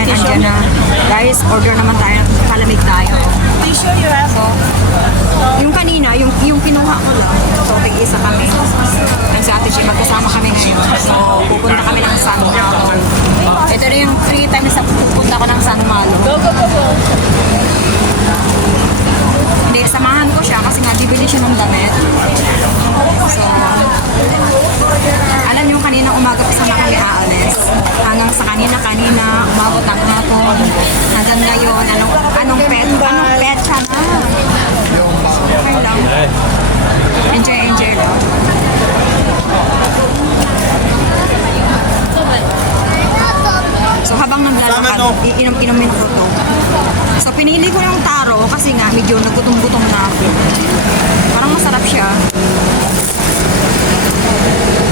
Ayan, andyan na. Guys, order naman tayo. Palamig tayo. T-shirt you have? So, yung kanina, yung kinuha ko lang. So, tig-isa kami. Ang sa Ate Chi, magkasama kami ngayon. So, pupunta kami ng San Malo. Ito na yung 3 times na pupunta ko ng San Malo. Go, go, go, go. Hindi, samahan ko siya kasi nga bibili siya ng damit. So, alam niyo kanina umaga pa sana kami aalis. Hanggang sa kanina, umabot ang hapon. Hanggang ngayon, anong petsa na? Okay lang. Enjoy lang. So habang naglalakad, iinom-inumin ko to. So pinili ko yung taro kasi nga medyo nagutom-gutom na ako. Parang masarap siya.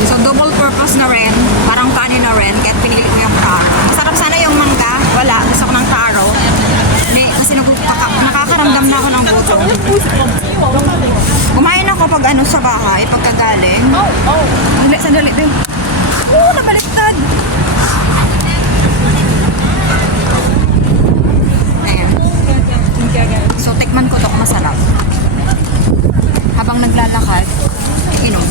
So double purpose na rin, parang kanin na rin, kaya pinili ko yung taro. Masarap sana yung mangga, wala, gusto ko ng taro. Hindi, kasi nakakaramdam na ako ng gutom. Kumain ako pag sa bahay, pagkagaling. Sandali din. Nabaliktad. Ayan. So, tikman ko to kung masarap. Habang naglalakad, inom.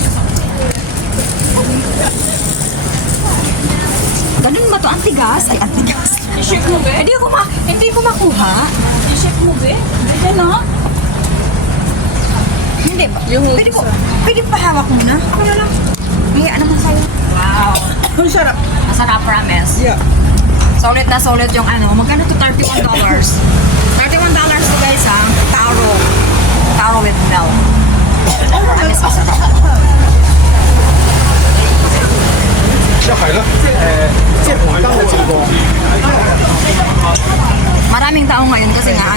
Ganun ba to? Antigas? Ay, antigas. T-shirt mo ba? Hindi ko makuha. T-shirt mo ba? Ito na. Hindi ba? Pwede pa hawak muna? Ako na lang. May ano man sa'yo? Wow. Ang sarap. Masarap, promise. Yeah. Solid na solid yung magkano to? $31. $31 to guys ha. Taro with milk. Promise masarap. 一係啦，即係紅燈嘅情況。 Maraming tao ngayon kasi nga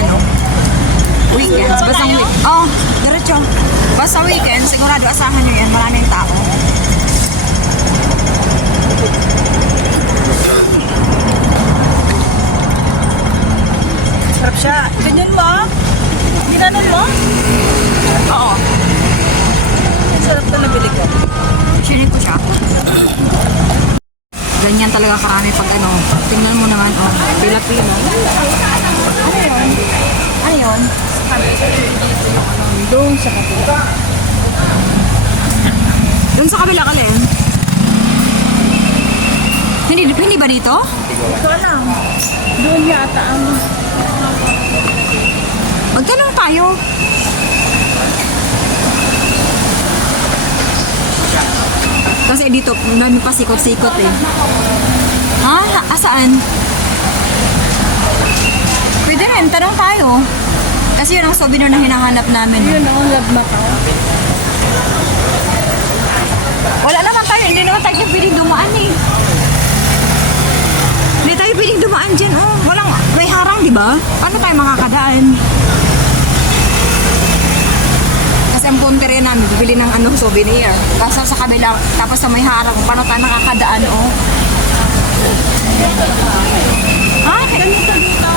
weekends. Basta diretso. Basta weekend, sigurado asahan nyo yan. Maraming tao. Sarap siya. Ganyan mo? Ginanon mo? Oo. Ang sarap na nabili ko. Sinip ko siya. Ganyan talaga karami pag tingnan mo naman, Pilipino. Ano yun? Doon sa kapila. Doon sa kabila ka rin. Hindi ba dito? Ito lang. Doon yata ang... Magtanong tayo. Kasi dito, dami pa sikot-sikot eh. Ha? Asaan? Pwede rin, tanong tayo. Kasi yun ang souvenir na hinahanap namin. Yun ang Lagmataw. Wala naman tayo, hindi naman tayo pwedeng dumaan eh. Hindi tayo pwedeng dumaan dyan, may harang, di ba? Paano tayo makakadaan? Kasi ang punti rin namin, bibili ng souvenir. Kaso sa kabila, tapos sa may harang, paano tayo makakadaan, ganito dito.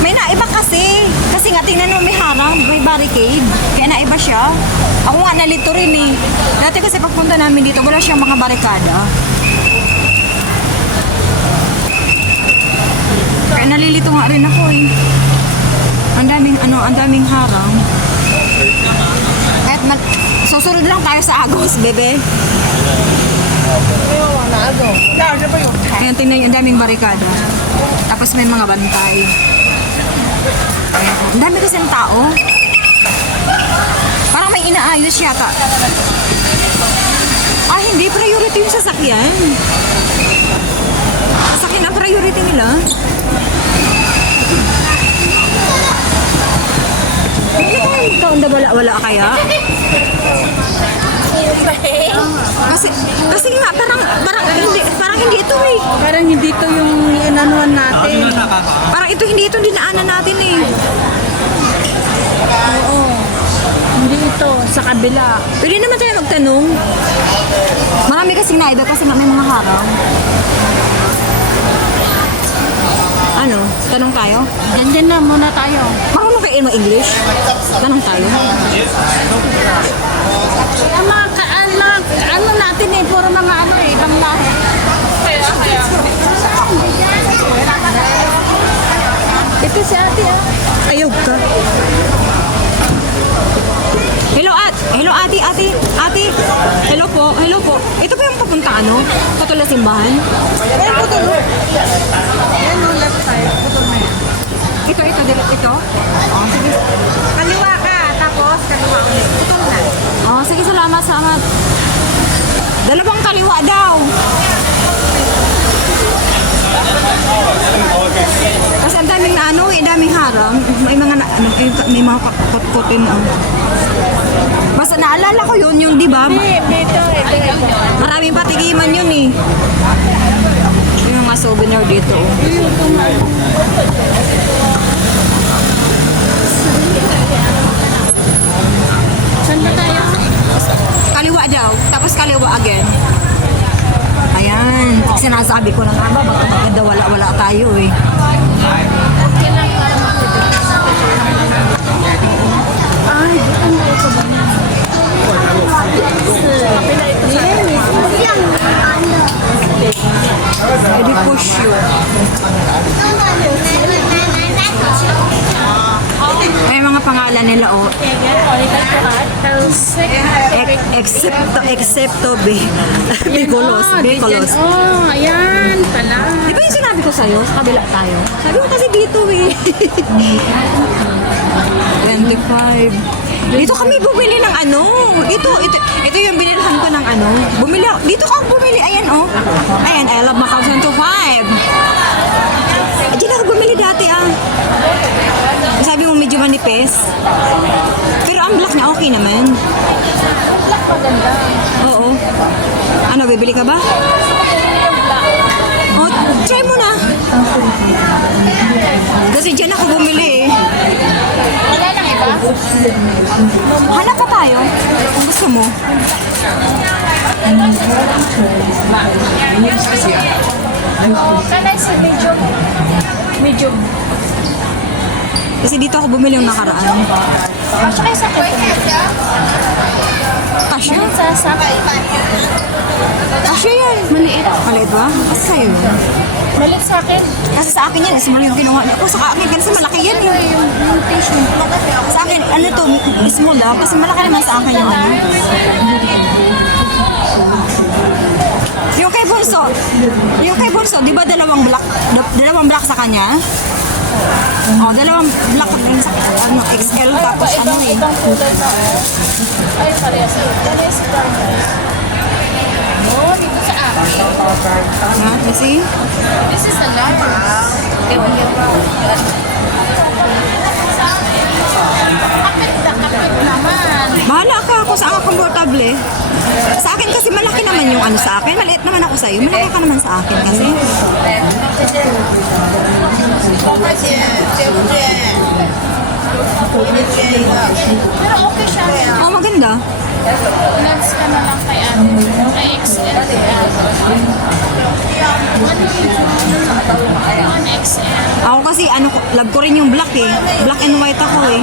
May naiba kasi. Kasi nga, tingnan mo may harang, may barricade. Kaya naiba siya. Ako nga nalito rin eh. Dati kasi pagpunta namin dito, wala siyang mga barikada. Kaya nalilito nga rin ako eh. Ang daming harang. Kahit susunod lang tayo sa Agos, bebe. Ayan, tingnan yung daming barikada. Tapos may mga bantay. Ayan. Ang dami kasi ng tao. Parang may inaayos yata. Hindi. Priority yung sasakyan. Sasakyan ang priority nila. Hindi ko yung taon na wala kaya? Kasi nga parang hindi ito eh. Parang hindi ito yung inanuhan natin. Parang hindi ito dinaanan natin eh. Oo. Hindi ito. Sa kabila. Pwede naman tayo magtanong. Marami kasing naiba kasi may mga harang. Tanong tayo? Diyan na muna tayo. Marunong kayo English? Tanong tayo. Ang mga ano natin puro mga ibang lahi. Kaya. ka. Hello, ate. Hello po. Ito po yung papunta ano? Putol na simbahan? Ayan, putol. Ayan o, left side. Putol na yan. Ito? Oh, sige. Kaliwa ka, tapos kaliwa ulit. Putol na. Oh, sige, salamat. Dalawang kaliwa daw. Kasi ang daming na ano, daming harang. May mga kakot-kotin. Basta naalala ko yun, yung di ba? Ito. Maraming patigiman yun eh. Yung mga souvenir dito. Saan ba tayo? Kaliwa daw, tapos kaliwa again. Ayan, sinasabi ko na nga ba, baka maganda wala tayo eh. Ay, ang ito ba niya? Pwede push you. May mga pangalan nila oh. Excepto Bicolos. Oh, ayan pala. Di ba yung sinabi ko sa'yo? Sa kabila tayo. Sabi ko kasi dito eh. 25. Dito kami bumili ng ano. Ito yung binilhan ko ng ano. Dito ka bumili. Ayan oh. Ayan, I love Macau 25. Dito ako bumili dati ah. Sabi mo medyo manipis. Pero ang black niya okay naman. Black maganda. Oo. Ano, bibili ka ba? Oh, try mo na. Kasi dyan ako bumili eh. Wala lang iba? Hanap pa tayo kung gusto mo. Kanay si medium. Medium. Kasi dito ako bumili yung nakaraan. Tsaka isa ko. Kasya? Sa Kasya yan. Maliit. Maliit ba? Kasi sa'yo yun. Maliit sa akin. Kasi sa akin yan, small yung kinuha niya. Sa akin kasi malaki yan eh. Yung tissue. Sa akin, ano to, small daw. Kasi malaki naman sa akin yung ano. Yung kay Bunso, di ba dalawang black sa kanya? Oh, dalawang black din sa ano, XL tapos ano eh. Ibang kulay na. Ay, parehas. Yan is brown. Oh, dito sa akin. You see? This is a large. Kapit naman. Bahala ka kung saan ka komportable. Sa akin kasi malaki naman yung ano sa akin. Maliit naman ako sa'yo. Malaki ka naman sa akin kasi. Pero okay siya. Oh, maganda. Lens ka na lang kay ate. Ay, XL. 1XL. Ako kasi ano, love ko rin yung black eh. Black and white ako eh.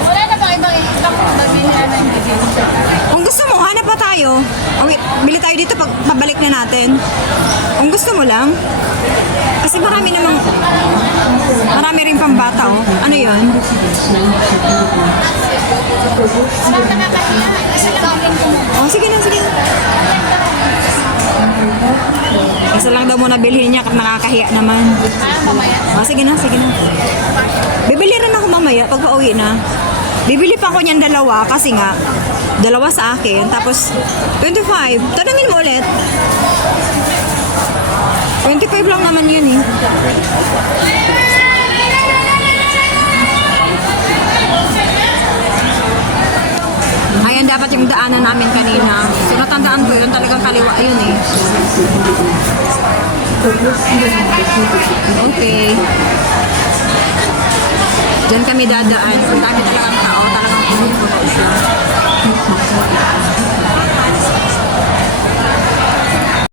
Wala na bang ibang mabilihan ng bigyan? Kung gusto mo, hanap pa tayo. Oh, wait, bili tayo dito pag pabalik na natin. Kung gusto mo lang. Kasi marami rin pang bata oh. Ano yun? Walang nakakahiya. Kasi lang din ko mo. Oh, sige na. Isa lang daw muna bilhin niya kapag nakakahiya naman. Mamaya. Oh, sige na. Bibili rin ako mamaya pag pauwi na. Bibili pa ako niyan dalawa kasi nga, dalawa sa akin. Tapos, 25. Tanungin mo ulit. 25 lang naman yun eh. Ayan dapat yung daanan namin kanina. So natandaan ko yun, talagang kaliwa yun eh. Okay. Diyan kami dadaan. Ang dami talagang tao, talagang puno siya.